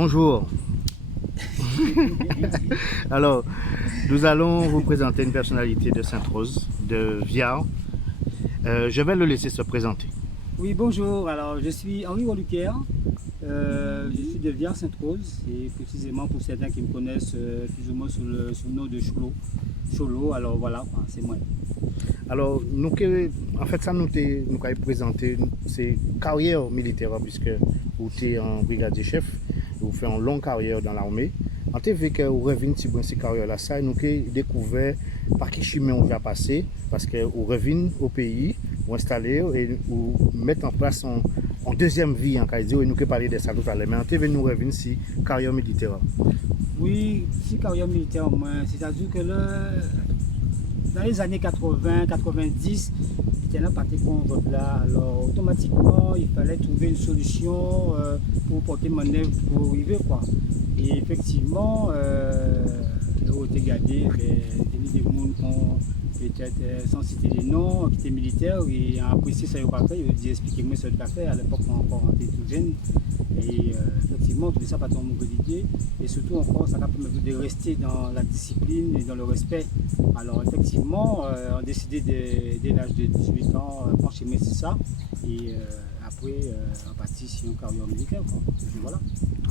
Bonjour. Alors, nous allons vous présenter une personnalité de Sainte-Rose, de Viard. Je vais le laisser se présenter. Oui, bonjour. Alors, je suis Henri Waluker. Je suis de Viard-Sainte-Rose et précisément pour certains qui me connaissent plus ou moins sous le nom de Cholo. Cholo, alors voilà, c'est moi. Alors, en fait, ça nous a présenté c'est carrière militaire, puisque vous êtes en brigadier chef, vous faites une longue carrière dans l'armée. En TV que vous revenez sur cette carrière-là, ça nous a découvert par quel chemin on va passer, parce que vous revenez au pays, vous installez et vous mettez en place en deuxième vie en Caïdio, et nous avons parlé de ça tout à l'heure. Mais en TV, nous revenons sur carrière militaire. Oui, si carrière militaire, c'est-à-dire que là, dans les années 80, 90, j'étais là parti contre là. Alors automatiquement, il fallait trouver une solution pour porter mon œuvre pour arriver quoi. Et effectivement, là où j'étais gardé, il y a des gens qui ont peut-être sans citer les noms, qui étaient militaires et ont apprécié ça au café. Ils ont dit expliquez-moi ce café. À l'époque, on encore été tout jeune. Et effectivement, tout ça pas tant mauvaise idée. Et surtout encore, ça a permis de rester dans la discipline et dans le respect. Alors effectivement, on a décidé dès l'âge de 18 ans, franchir c'est ça. Et après, on partit sur une carrière militaire. Quoi. Et voilà.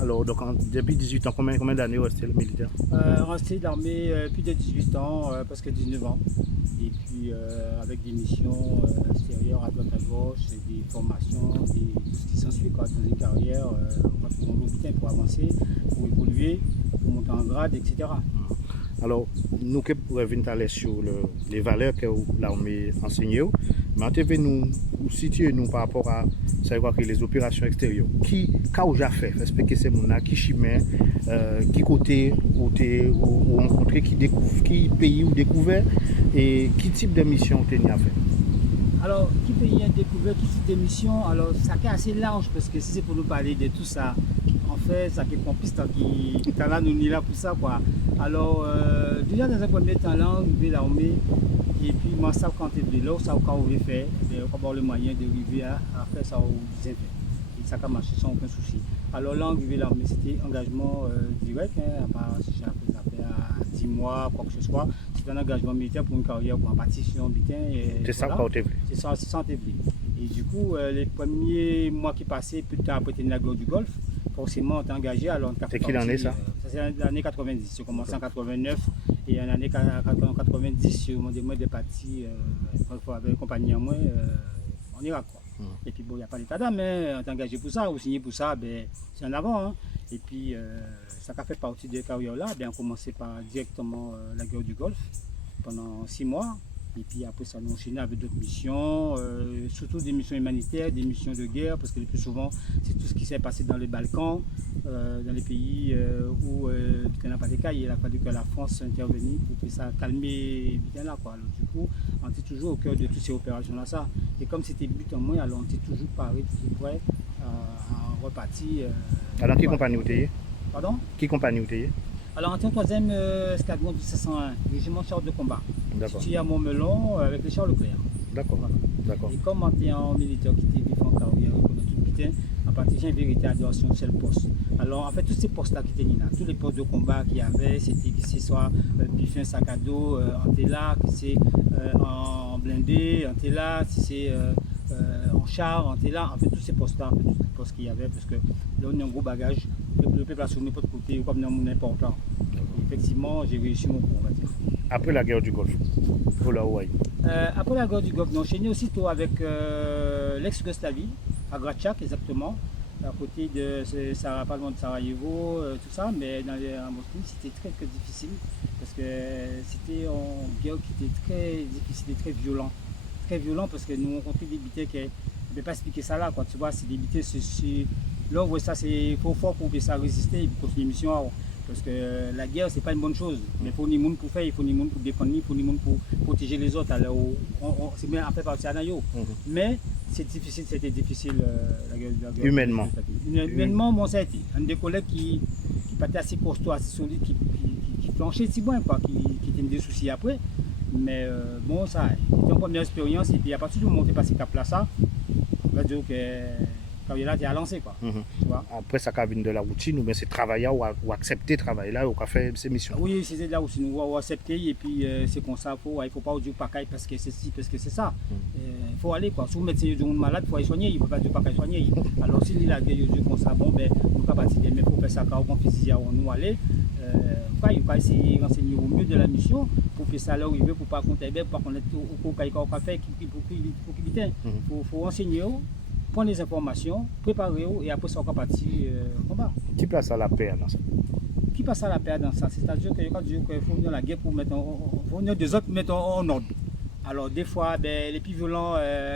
Alors, donc, depuis 18 ans, combien d'années resté le militaire? Resté dans l'armée plus de 18 ans, presque 19 ans. Et puis avec des missions extérieures à droite à gauche, des formations, tout ce qui s'ensuit dans une carrière, on va trouver un boutin pour avancer, pour évoluer, pour monter en grade, etc. Alors, nous qui revenons aller sur les valeurs que l'armée enseigne, mais en TV, nous situons par rapport à les opérations extérieures. Qui a fait, expliquer ces gens-là, qui chemin, qui côté ou rencontré, qui découvre, qui pays ou découvert, et qui type de mission tu as fait? Alors, qui pays a découvert, qui type de mission? Alors, ça est assez large parce que si c'est pour nous parler de tout ça, en fait, ça qui est piste qui est là, nous ni là pour ça quoi. Alors, déjà dans un premier temps là, on arrive l'armée et puis moi ça quand tu es là, ça quand on veut faire, on va avoir le moyen d'arriver à faire ça au bien fait. Et ça a marché sans aucun souci. Alors là, on arrive l'armée, c'était engagement direct, hein, à part si j'ai fait à 10 mois, quoi que ce soit. C'était un engagement militaire pour une carrière pour un partition butin. C'est ça qu'on t'a vu. C'est ça, c'est ça Et du coup, les premiers mois qui passaient, plus tard après la guerre du Golfe, forcément on est engagé. C'est qui l'année ça? C'est l'année 90. J'ai commencé en 89 et en l'année 90, je me demande de partir avec une compagnie en moi en Irak. Quoi. Et puis bon, il n'y a pas d'état d'âme, mais on est engagé pour ça, ou signé pour ça, ben, c'est en avant. Hein. Et puis ça a fait partie de la carrière là, ben, on a commencé par directement la guerre du Golfe pendant 6 mois. Et puis après ça nous enchaîné avec d'autres missions, surtout des missions humanitaires, des missions de guerre, parce que le plus souvent c'est tout ce qui s'est passé dans les Balkans, dans les pays où il n'y a pas de cas, il a fallu que la France intervienne pour que ça calmer bien là quoi. Alors, du coup, on était toujours au cœur de toutes ces opérations là ça. Et comme c'était but en moins, alors on était toujours paré, tout prêt à repartir. Alors qui compagnie vous êtes? Pardon? Qui compagnie vous êtes? Alors, on était au 3e escadron du 501, régiment char de combat. Situé à Montmelon avec les chars Leclerc. D'accord. Voilà. D'accord. Et comme on était en militaire qui était vif en carrière, qu'on a tout butin, à partir j'ai vérité à adoration seul poste. Alors, en fait, tous ces postes-là qui étaient là, tous les postes de combat qu'il y avait, c'était que ce soit biffin sac à dos, on était là, que c'est en blindé, on était là, si c'est en char, on était là. En fait, tous ces postes-là, en fait, tous les postes qu'il y avait, parce que là, on a un gros bagage. Le peuple a soumis pas de côté, comme non important. Effectivement, j'ai réussi mon coup, on va dire. Après la guerre du Golfe, après la guerre du Golfe, j'ai enchaîné aussitôt avec l'ex-Yougoslavie, à Gracchak exactement, à côté de, ça pas loin de Sarajevo, tout ça, mais dans en Bosnie, c'était très très difficile, parce que c'était une guerre qui était très difficile et très violent. Très violent parce que nous rencontrons des bitets qui, je ne vais pas expliquer ça là, quoi, tu vois, c'est des bitets, là, ouais, ça c'est fort pour que ça résister et continuer l'émission. Parce que la guerre, c'est pas une bonne chose. Mais il faut ni monde pour faire, il faut ni monde pour défendre, il faut ni monde pour protéger les autres. Alors, c'est bien à faire partie à Nayo. Mais c'est difficile, c'était difficile la guerre. Humainement. Humainement, bon, ça a été. Un des collègues qui partait assez costaud, assez solide, qui planchait si bon, quoi, qui était des soucis après. Mais bon, ça, c'était une première expérience. Et puis à partir du moment où on est passé cap là, ça, on va dire que carrière là, tu as lancé quoi. Tu vois? Après, ça vient de la routine, ou bien c'est travailler ou accepter travailler là, ou faire ces missions. Oui, c'est là aussi, nous avons accepté, et puis c'est comme ça, il ne faut pas dire pas parce que c'est ci, parce que c'est ça. Il faut aller quoi. Si vous mettez un malade, il faut aller soigner, il ne faut pas dire pas soigner. Alors si il a des yeux comme ça, bon, ben, nous pas partir, mais il faut faire ça quand on physique, nous aller. Il faut essayer de renseigner au mieux de la mission pour faire ça là où il veut, pour ne pas compter, pour ne pas connaître au cas fait, pour qu'il faut renseigner, prendre les informations, préparer et après ça on va partir combat. Qui place à la paix dans ça? Qui passe à la paix dans ça? C'est-à-dire qu'il faut venir la guerre pour mettre des autres mettre en ordre. Alors des fois, ben, les plus violents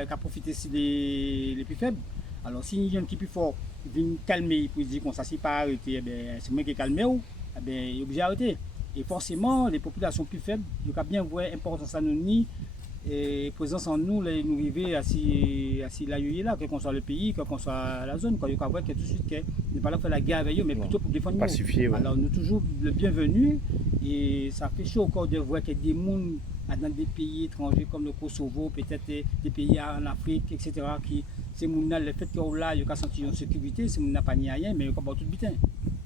qui profitent c'est les plus faibles. Alors s'il y a un qui est plus fort, il vient calmer pour dire qu'on ne s'est pas arrêté, ben, c'est moi qui ai calmé, ben, il est obligé d'arrêter. Et forcément, les populations plus faibles, ils ont bien voir l'importance à nous et présence en nous, nous arriver à s'y là, quel qu'on soit le pays, quel qu'on soit la zone, il faut voir que tout de suite, qu'il n'est pas là pour faire la guerre avec eux, mais plutôt pour défendre nous. Pacifier, ouais. Alors nous toujours le bienvenu, et ça fait chaud au corps de voir qu'il y a des gens dans des pays étrangers comme le Kosovo, peut-être des pays en Afrique, etc., qui, c'est le fait qu'on là, il y a senti une sécurité, c'est n'a pas ni rien, mais il y a tout bien.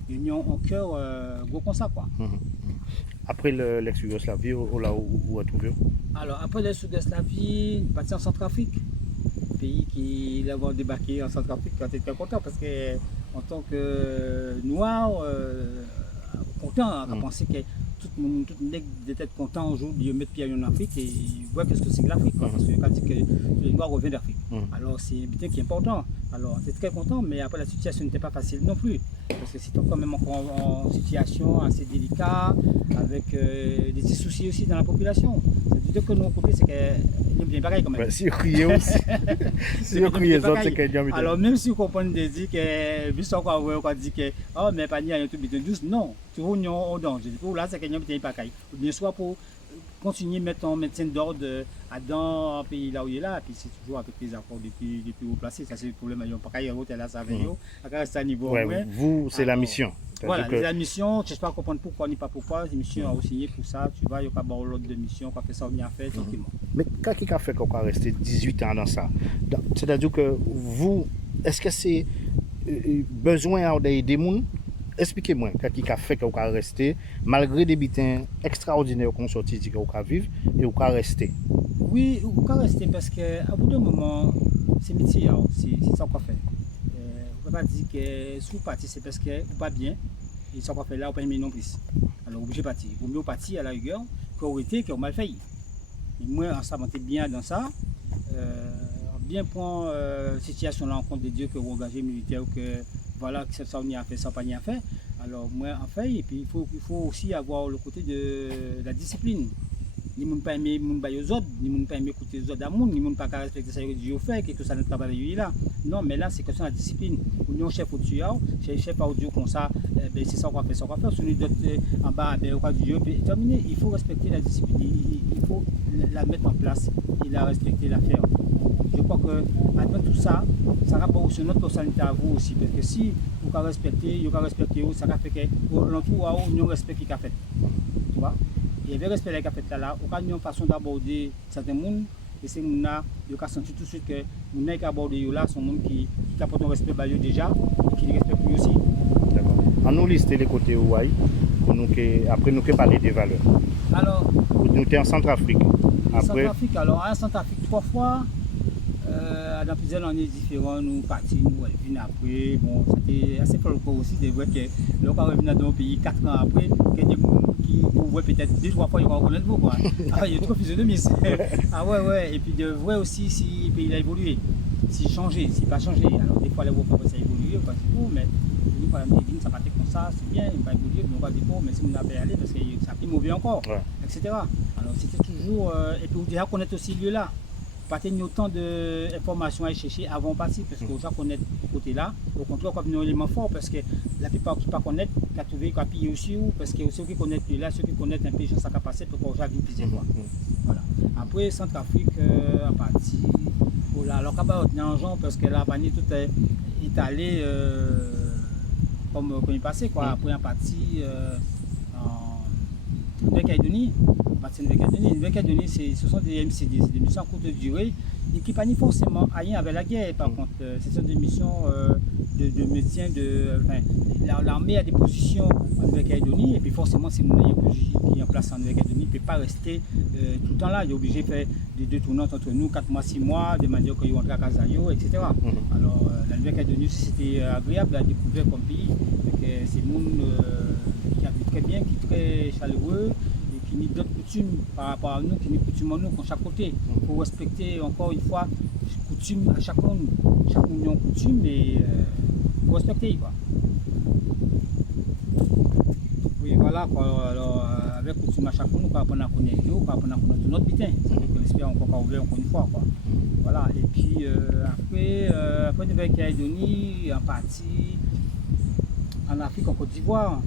Ils ont un cœur gros comme ça, quoi. Après l'ex-Yougoslavie, là où trouvé? Alors, après l'ex-Yougoslavie, parti en Centrafrique. Pays qui l'avait débarqué en Centrafrique, quand j'étais content parce que en tant que noir, content, on pensait que tout le monde était content aujourd'hui de mettre pied en Afrique et voir qu'est-ce que c'est que l'Afrique. Parce que quand dit que les Noirs reviennent d'Afrique. Alors c'est un butin qui est important. Alors j'étais très content, mais après la situation n'était pas facile non plus. Parce que c'était quand même encore en situation assez délicate, avec des soucis aussi dans la population. C'est-à-dire que nous, côté, c'est qu'il y a bien pareil quand même. Ben, si vous criez aussi, si vous criez ça, c'est qu'il y a bien. Alors même si vous comprenez des dit que, vu ça qu'on dit que, oh mais pas n'y a tout bien douce, non, tu vois, on est en danger. Là, c'est qu'il y a bien pareil. Ou bien soit pour continuer à mettre en médecin d'ordre dans le pays là où il est là, et puis c'est toujours avec les accords depuis haut placés. Ça, c'est le problème. Il n'y a pas qu'à hôtel là, ça avec eux. À niveau. Ouais, vous, c'est la mission. Voilà, c'est la mission. Je ne sais pas comprendre pourquoi ni pas pourquoi. Les missions ont signé pour ça. Tu vois, il n'y a pas l'ordre de mission, qu'on fait ça, on y a fait tranquillement. Mais qu'est-ce qui a fait qu'on va rester 18 ans dans ça? C'est-à-dire que vous, est-ce que c'est besoin d'aider les gens? Expliquez-moi, qu'est-ce qui a fait qu'on va rester, malgré des butins extraordinaires qu'on sortit, qu'on va vivre, et qu'on va rester? Oui, on va rester parce qu'à bout d'un moment, c'est métier, c'est ça qu'on fait. On ne peut pas dire que si vous partez, c'est parce que vous n'êtes pas bien, et ça qu'on fait là, on ne peut pas aimer non plus. Alors, vous obligez de partir. Vous mieux partir à la rigueur, qu'on été, qu'on mal fait. Et moi, on s'est bien dans ça. Bien prendre la situation là en compte de Dieu que vous engagez militaire, que voilà, que ça on y a fait, ça pas y a fait. Alors moi en fait, et puis il faut aussi avoir le côté de la discipline. Ni ne pas aimer les autres, ni ne pas aimer écouter les autres d'amour, ni ne pas respecter ça que Dieu fait, que ça ne travaille là. Non, mais là c'est question de la discipline. Nous chef au-dessus, chef audio comme ça, c'est ça qu'on va faire, ça qu'on va faire. Si nous d'autres en bas, on va Dieu, terminé. Il faut respecter la discipline, il faut la mettre en place et la respecter, la faire. Je crois que maintenant tout ça, ça rapporte sur notre personnalité à vous aussi. Parce que si vous pouvez respecter, ça va faire que l'entour a un respect qui a fait. Tu vois? Et avec le respect qui a fait là, on a une façon d'aborder certains mondes. Et c'est nous qui a senti tout de suite que nous qui abordé là sont des gens qui apportent un respect à eux déjà et qui les respectent lui aussi. D'accord. On nous liste les côtés où après nous parler des valeurs. Alors, nous sommes en Centrafrique. Centrafrique, alors en Centrafrique 3 fois. Dans plusieurs années différentes, nous partis, nous revenons après. Bon, c'était assez folklore aussi, c'est vrai que nous sommes revenus dans le pays 4 ans après, qu'il y a des gens qui vous voient peut-être 2-3 fois, ils vont reconnaître vous. Quoi. Ah, il y a trop de physionomie. Ah ouais, et puis de voir aussi si le pays a évolué, s'il changé, s'il n'a pas changé. Alors des fois, les voix ça a évolué, c'est tout, mais nous, par exemple, ça va être comme ça, c'est bien, il va évoluer, mais on va dire, mais si on n'a pas aller, parce que ça a plus mauvais encore, etc. Alors c'était toujours, et puis vous devez reconnaître aussi le lieu là. Pas tenir autant d'informations à chercher avant de partir, parce que vous connaître ce côté-là. Au contraire, comme un élément fort, parce que la plupart qui ne connaissent pas, qui ont trouvé, qui ont pillé aussi, parce que ceux qui connaissent là, ceux qui connaissent un peu, ça a passé, pour qu'on vivre plusieurs fois. Voilà. Après, Centrafrique, à partir. Voilà. Alors, quand on est en genre, parce que la vanille, tout est étalé comme il passait, quoi. Après, à partir Nouvelle-Calédonie, Nouvelle-Calédonie, ce sont des MCD, c'est des missions à courte durée, et qui pas forcément à rien avec la guerre. Par contre, ce sont des missions de maintien l'armée a des positions en Nouvelle-Calédonie, et puis forcément, si mon qui est en place en Nouvelle-Calédonie ne peut pas rester tout le temps là. Il est obligé de faire des détournantes entre nous, 4 mois, 6 mois, de manière qu'il rentre à Casayo, etc. Alors, la Nouvelle-Calédonie, c'était agréable à découvrir comme pays. C'est un monde qui habite très bien, qui est très chaleureux, et qui n'a d'autres coutumes par rapport à nous, qui n'a coutumes en nous, qu'en chaque côté. Il faut respecter encore une fois coutumes à chaque monde. Chaque monde a une coutume, mais il faut respecter. Quoi. Oui, voilà. Quoi. Alors, avec coutume à chaque monde, on va apprendre à connaître nous, on va apprendre à connaître tout notre butin. On espère encore qu'on ouvert encore une fois. Quoi. Voilà. Et puis, après Nouvelle-Calédonie, en partie. En Afrique, en Côte d'Ivoire.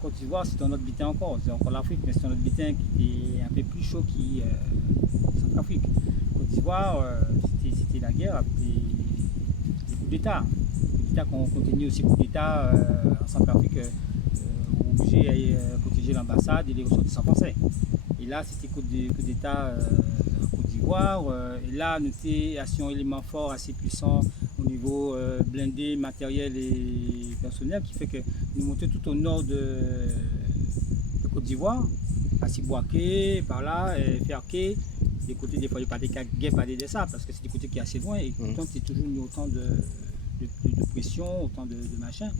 Côte d'Ivoire, c'est un autre butin encore. C'est encore l'Afrique, mais c'est un autre butin qui est un peu plus chaud que Centrafrique. Côte d'Ivoire, c'était la guerre avec des coups d'État. Des coups d'État qu'on continue aussi coups d'État en Centrafrique, obligé à protéger l'ambassade et les ressortissants français. Et là, c'était coup d'État en Côte d'Ivoire. Et là, nous étions un élément fort, assez puissant au niveau blindé, matériel et personnel, qui fait que nous montons tout au nord de Côte d'Ivoire, à Sibouaké, par là, Ferké, des côtés des fois il n'y a pas des guerres, pas des ça, parce que c'est des côtés qui sont assez loin, et pourtant c'est toujours mis autant de pression, autant de machin.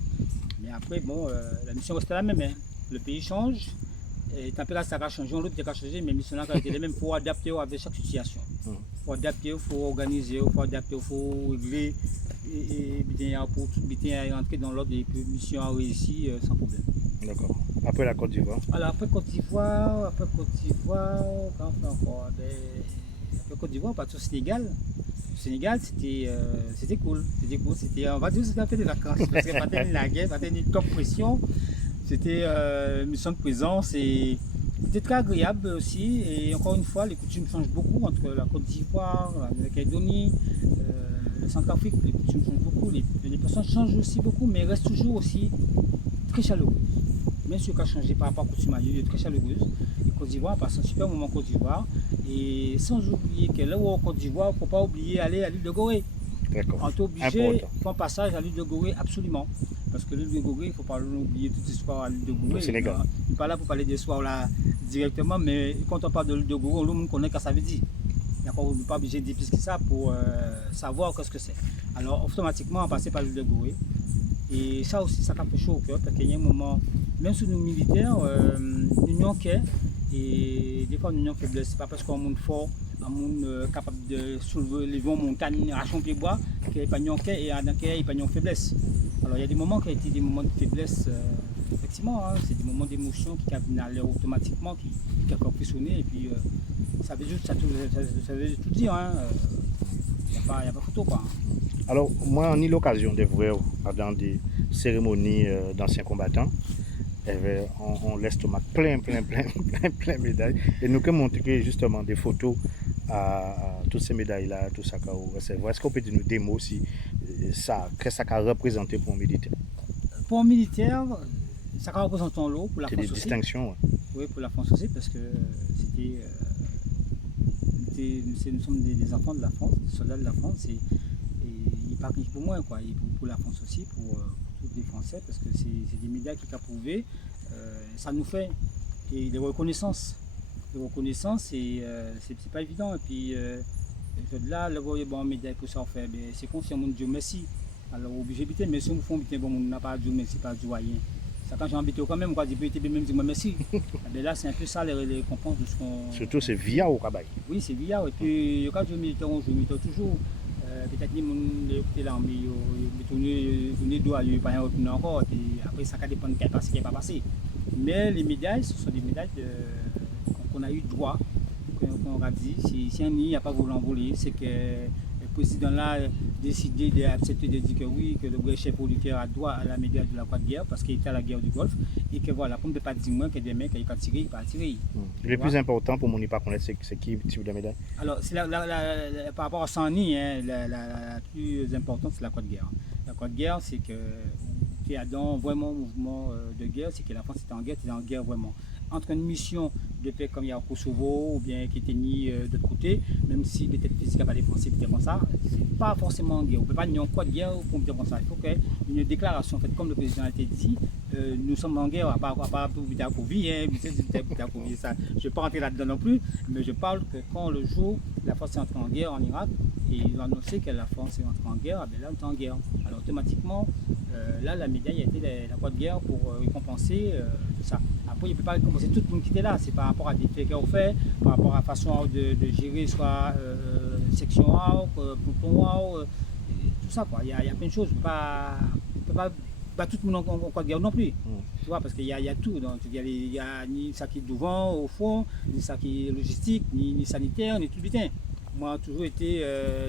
Mais après, bon, la mission reste la même, hein. Le pays change, et la température ça a changé, l'autre a changé, mais la mission a été la même. Il faut adapter avec chaque situation. Il faut adapter, il faut organiser, il faut adapter, il faut régler, et pour tout bien rentrer dans l'ordre des missions à réussir sans problème. D'accord. Après la Côte d'Ivoire. Alors après Côte d'Ivoire, quand on fait encore après Côte d'Ivoire, on part au Sénégal. Le Sénégal, c'était cool. On va dire que c'était un peu des vacances, parce que pas tellement la guerre, pas tellement une top pression. C'était une mission de présence et c'était très agréable aussi. Et encore une fois, les coutumes changent beaucoup entre la Côte d'Ivoire, la Nouvelle-Calédonie, le Centrafrique. Les coutumes changent beaucoup, les personnes changent aussi beaucoup, mais restent toujours aussi très chaleureuses. Même si ça a changé par rapport à coutume, il est très chaleureuse. Et Côte d'Ivoire, passe un super moment en Côte d'Ivoire. Et sans oublier que là où en Côte d'Ivoire, il ne faut pas oublier d'aller à l'île de Gorée. D'accord. On est obligé de faire un passage à l'île de Gorée, absolument. Parce que l'île de Gorée, il ne faut pas oublier toute l'histoire à l'île de Gorée. Au Sénégal. On n'est pas là pour parler d'histoire là directement, mais quand on parle de l'île de Gorée, on connaît ce que ça veut dire. On n'est pas obligé de dire plus que ça pour savoir ce que c'est. Alors automatiquement, on passe par l'île de Gorée. Et ça aussi, ça fait chaud au cœur, parce qu'il y a un moment, même sous nos militaires, nous avons et des fois nous avons faiblesse. C'est pas parce qu'on est un monde fort, un monde capable de soulever les vents montagnes, arracher un pied bois, qu'il n'y a pas de et il n'y a pas de faiblesse. Alors il y a des moments qui ont été des moments de faiblesse, effectivement, hein, c'est des moments d'émotion qui allaient automatiquement, qui ont impressionné, et puis ça veut tout dire, hein. Il n'y a pas photo quoi. Alors, moi, on a eu l'occasion de voir dans des cérémonies d'anciens combattants. On laisse plein de médailles. Et nous avons montré justement des photos à toutes ces médailles-là, tout ça. Est-ce qu'on peut dire nous des mots aussi, qu'est-ce que ça a représenté pour un militaire? Pour un militaire, ça a représenté en lot pour la France aussi. C'est des distinctions. Ouais. Oui, pour la France aussi, parce que nous sommes des enfants de la France, des soldats de la France. Et il part pour moi, quoi. Et pour la France aussi, pour tous les Français, parce que c'est des médailles qui ont prouvé. Ça nous fait et des reconnaissances. Et c'est pas évident. Et puis là, le voyez bon médaille pour ça faire, c'est con si on dit Dieu merci. Alors obligé de mais si on fait bon, on n'a pas Dieu merci, pas Dieu rien. Ça quand j'ai envie quand même, on va dire même dire merci. Mais là c'est un peu ça les récompenses de ce qu'on. Surtout c'est via au travail. Oui, c'est via. Et puis quand je militaire, je militaire toujours. Peut-être que les l'armée, ils doivent pas retourner encore. Et après ça dépend de qui n'est pas passé. Mais les médailles, ce sont des médailles qu'on a eu droit, qu'on a dit. Si un n'y a pas voulu envoler, c'est que le président là a décidé d'accepter de dire que oui, que le vrai chef militaire a droit à la médaille de la Croix de guerre parce qu'il était à la guerre du Golfe. Et que voilà, pour ne pas dire moins que des mecs, il pas tiré, il pas tiré. Le plus important pour moi, ne pas connaître, c'est qui type de médaille? Alors, c'est par rapport à Sani, hein, la plus importante, c'est la Croix de guerre. La Croix de guerre, c'est que fait Adam vraiment mouvement de guerre, c'est que la France était en guerre vraiment. Entre une mission de paix comme il y a au Kosovo ou bien qui était ni de l'autre côté, même si peut-être physique n'a pas des Français, comme ça, c'est pas forcément en guerre. On ne peut pas nier quoi de guerre pour dire comme ça. Il faut qu'il y ait une déclaration faite comme le président a été dit. Nous sommes en guerre, à part pour Vidakovi, hein, ça, je ne vais pas rentrer là-dedans non plus, mais je parle que quand le jour la France est entrée en guerre en Irak, et ils ont annoncé que la France est entrée en guerre, ben là on est en guerre. Alors automatiquement, là la médaille a été la croix de guerre pour récompenser tout ça. Après, il ne peut pas récompenser tout le monde qui était là, c'est par rapport à des faits qu'on fait, par rapport à la façon de gérer soit section A, ponton A, tout ça quoi. Il y a plein de choses, on ne peut pas tout le monde en croix de guerre non plus. Tu vois, parce qu'il y a tout. Donc, il y a ni ça qui est devant, au fond, ni ça qui est logistique, ni sanitaire, ni tout bien. Moi, j'ai toujours été,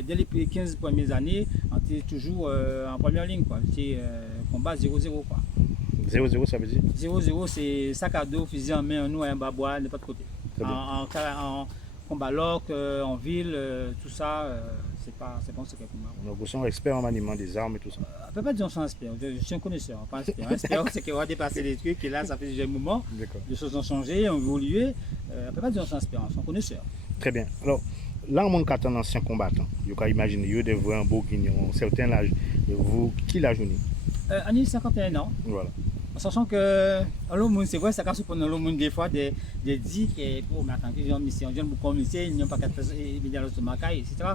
dès les 15 premières années, on était toujours en première ligne. C'était combat 0-0. 0-0, ça veut dire 0-0, c'est sac à dos, fusil en main, nous, un babois, de pas de côté. En combat loc, en ville, tout ça, c'est pas un secret pour moi. Donc, vous êtes expert en maniement des armes et tout ça. On ne peut pas dire qu'on est expert, je suis un connaisseur, pas un expert. Un expert, c'est qu'on va dépasser les trucs, et là, ça fait déjà un moment. Les choses ont changé, ont évolué. On ne peut pas dire qu'on est expert, on est un connaisseur. Très bien. Alors, là, on a un ancien combattant. Vous pouvez imaginer, il y a un bourguignon, certain âge. Vous, qui l'a joué Annie, 51 ans. Voilà. En sachant que, c'est vrai, ça casse pendant le monde des fois, des dits que, oh, mais attends, j'ai une mission, j'ai beaucoup de missions, ils n'ont pas qu'à faire de macaille, etc.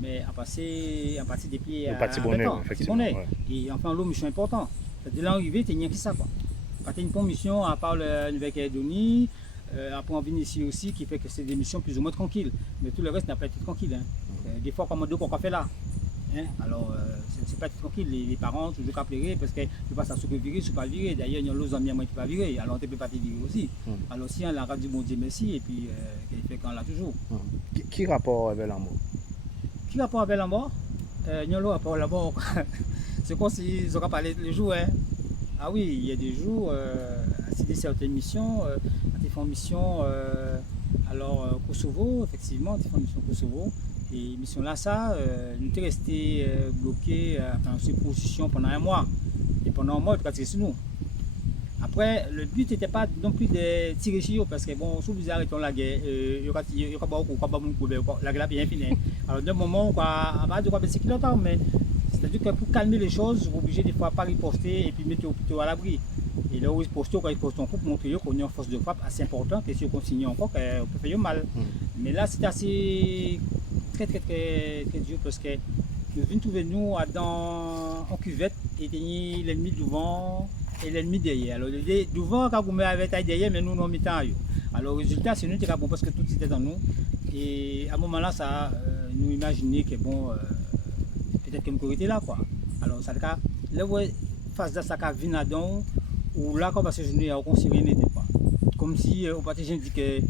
Mais à passer des pieds à bonheur, effectivement. Ouais. Et enfin, l'eau, mission important. De l'arrivée, tu n'as rien que ça, quoi. Quand tu as une bonne mission, à part la Nouvelle-Calédonie, après on vient ici aussi, qui fait que c'est des missions plus ou moins tranquilles. Mais tout le reste n'a pas été tranquille. Hein. Des fois, comme qu'on fait là. Hein? Alors, c'est pas tranquille, les parents toujours qu'à pleurer parce que tu passes à se virer, je ne pas virer. D'ailleurs, il y a l'autre ami qui ne peut pas virer, alors tu ne peux pas te virer aussi. Alors, si on a dit bon Dieu merci, et puis il fait qu'on l'a toujours. Qui rapport avec la mort? Qui rapport avec la mort? Il y a le rapport avec la mort. C'est comme s'ils auraient parlé les jours. Hein? Ah oui, il y a des jours, c'est certaines missions, on fait une mission, alors Kosovo, effectivement, on fait une mission Kosovo. Et mission là, ça, nous sommes restés bloqués dans ces positions pendant un mois. Et pendant un mois, ils étaient sur nous. Après, le but n'était pas non plus de tirer sur eux, parce que bon, si vous arrêtez la guerre, il y aura la guerre bien finie. Alors d'un moment, on va devoir baisser kilomètres, mais c'est-à-dire que pour calmer les choses, vous êtes obligé des fois pas riposter et puis mettre plutôt à l'abri. Et là où ils postent, quand ils postent en coupe, montrer qu'on est en force de frappe assez importante, et si on continue encore, on peut faire mal. Mais là, c'était assez très dur parce que nous venons trouver nous en cuvette et tenir l'ennemi devant et l'ennemi derrière. Alors devant quand vous mettez avec derrière, mais nous nous mettons ailleurs. Alors le résultat c'est nous qui bon parce que tout était dans nous. Et à un moment là ça nous imaginer que bon peut-être que nous était là quoi. Alors ça le cas là face à ça qu'a vu là-dedans ou là quand parce que je n'ai considéré n'était pas. Comme si au parti je dis que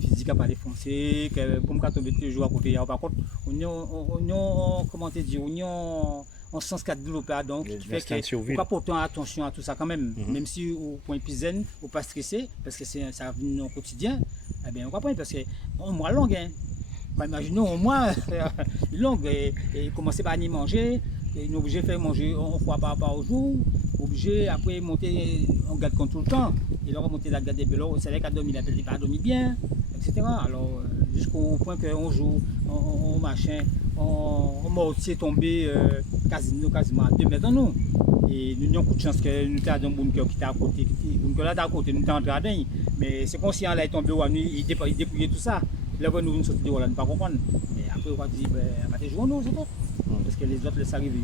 physique n'a pas défoncé, que comme quand on met toujours à côté. Par contre, on comment te dire, on sens qu'à développer donc qui fait que on va porter attention à tout ça quand même, même si au point épizène, ou pas stressé, parce que ça vient au quotidien, eh bien on va prendre parce que on mois long, hein. Imaginons au moins longue et commencer par y manger, et nous obligé de faire manger une fois par au jour, obligé après monter, on garde compte tout le temps, et là on va monter la garde des bélos, c'est vrai qu'à dormir, il n'a pas dormi bien, etc. Alors jusqu'au point qu'on joue, on machin, on mortier tombé quasiment à 2 mètres dans nous. Et nous avons coup de chance que nous avons un bunker qui était à côté, donc là d'à côté, nous sommes en jardin, mais c'est conscient là il tombé au nuit, il dépouillait tout ça. Là, nous venons sortir de là, ne pas comprendre. Et après, on va dire, on va te jouer, non, c'est tout. Parce que les autres laissent arriver,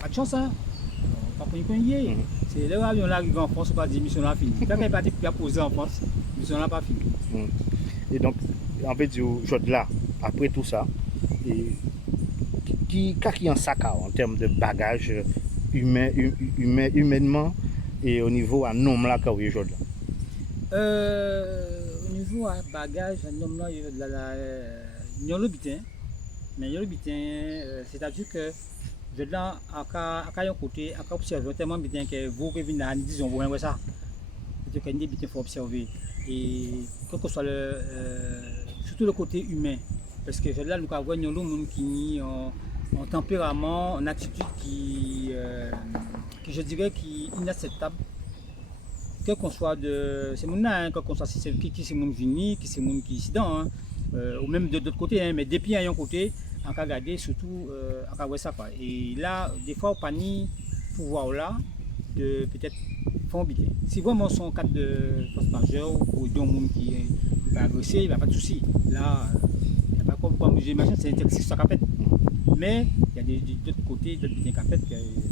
pas de chance, hein. On va pas prendre une yé. C'est là où on arrive en France, on va dire, mission là finie. Quand il va être posé en France, mission là pas finie. Et donc, en fait, là, après tout ça, qui est en sac en termes de bagages humainement et au niveau à nombre là, quand vous êtes là? Au niveau à bagage, il y a le butin, mais il y a le butin, c'est-à-dire que je là à un côté, à observer tellement butin que vous revenez à disons vous voyez ça, c'est-à-dire qu'il y a des butins faut observer et quel que soit surtout le côté humain, parce que là nous avons des gens qui ont en tempérament, en attitude qui que je dirais qui est inacceptable. Quel qu'on soit de. C'est mon hein, quel qu'on soit si c'est qui c'est mon vini, qui c'est mon qui est dedans, hein, ou même de l'autre côté, hein, mais depuis à un côté, on peut regarder surtout on peut voir ça quoi. Et là, des fois, on pas ni pouvoir là de peut-être faire habiter. Si vraiment son cas de force majeure ou d'un monde qui va agresser, il n'y a pas de souci. Là, il n'y a pas comme j'imagine, c'est interdit ça qu'a fait. Mais il y a d'autres côtés, d'autres biens qu'a fait,